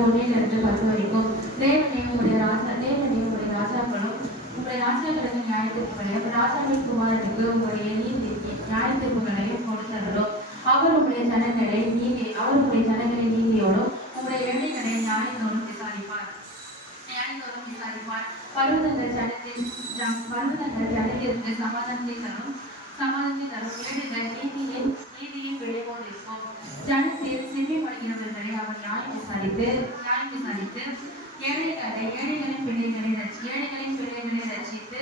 1 10 வரைக்கும். தேவனே உம்முடைய ராஜாக்களும் உம்முடைய ராஜாக்களுக்கு நியாயத்தீர்ப்புகளையும் ராஜாவின் குமாரனுக்கு உம்முடைய நியாயத்தீர்ப்புகளையும் கொடுத்தருளும். அவர் உம்முடைய ஜனங்களை நீதியோடும் உம்முடைய எண்ணெய்களை நியாயத்தோடும் விசாரிப்பார். பர்வதங்கள் ஜனத்திற்கு சமாதானத்தை தரும். ஏழைகள் நீதியின் விளைவோடு இருக்கும். ஜனத்தில் செவ்விப்படுகிறவர்களை அவர் நியாயம் விசாரித்து ஏழைகளின் பிள்ளைகளை ரட்சித்து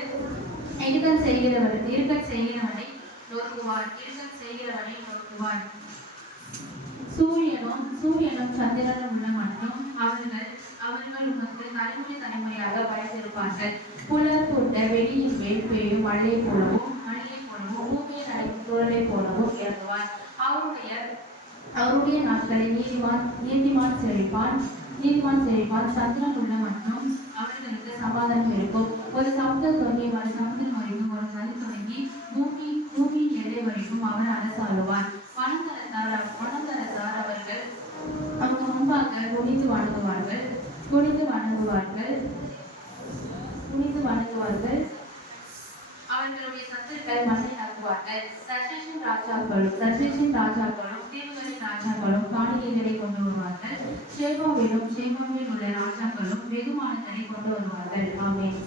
இருக்கச் செய்கிறவனை நொறுக்குவார். சூரியனும் சந்திரனும் உள்ள மட்டும் அவர்கள் உமக்கு தலைமுறையாக பயந்திருப்பார்கள். புலர் பூண்ட வெளியின் மேல் பெய்யும் மழையை போலவும் பூமியில் அடைக்கும் குரலை போலவும் இறங்குவார். அவருடைய நாட்களை நீதிமான் செழிப்பான். சந்திரன் உள்ள மட்டும் அவர்களுக்கு சமாதானம் இருக்கும். ஒரு சமுத்திரம் தொடங்கி மறு சமுத்திரம் வரைக்கும், ஒரு நதி தொடங்கி பூமியின் எல்லை வரைக்கும் அவர் அரசாளுவார். வனந்தரத்தார் அவங்க முன்பாக குனிந்து வணங்குவார்கள். அவர்களுடைய சத்துருக்கள் மண்ணை நக்குவார்கள். தர்ஷீஷின் ராஜாக்களும் தீவுகளின் ராஜாக்களும் காணிக்கைகளை கொண்டு வருவார்கள். சேபாவில் உள்ள ராஜாக்களும் வெகுமானங்களை கொண்டு வருவார்கள். ஆமென்.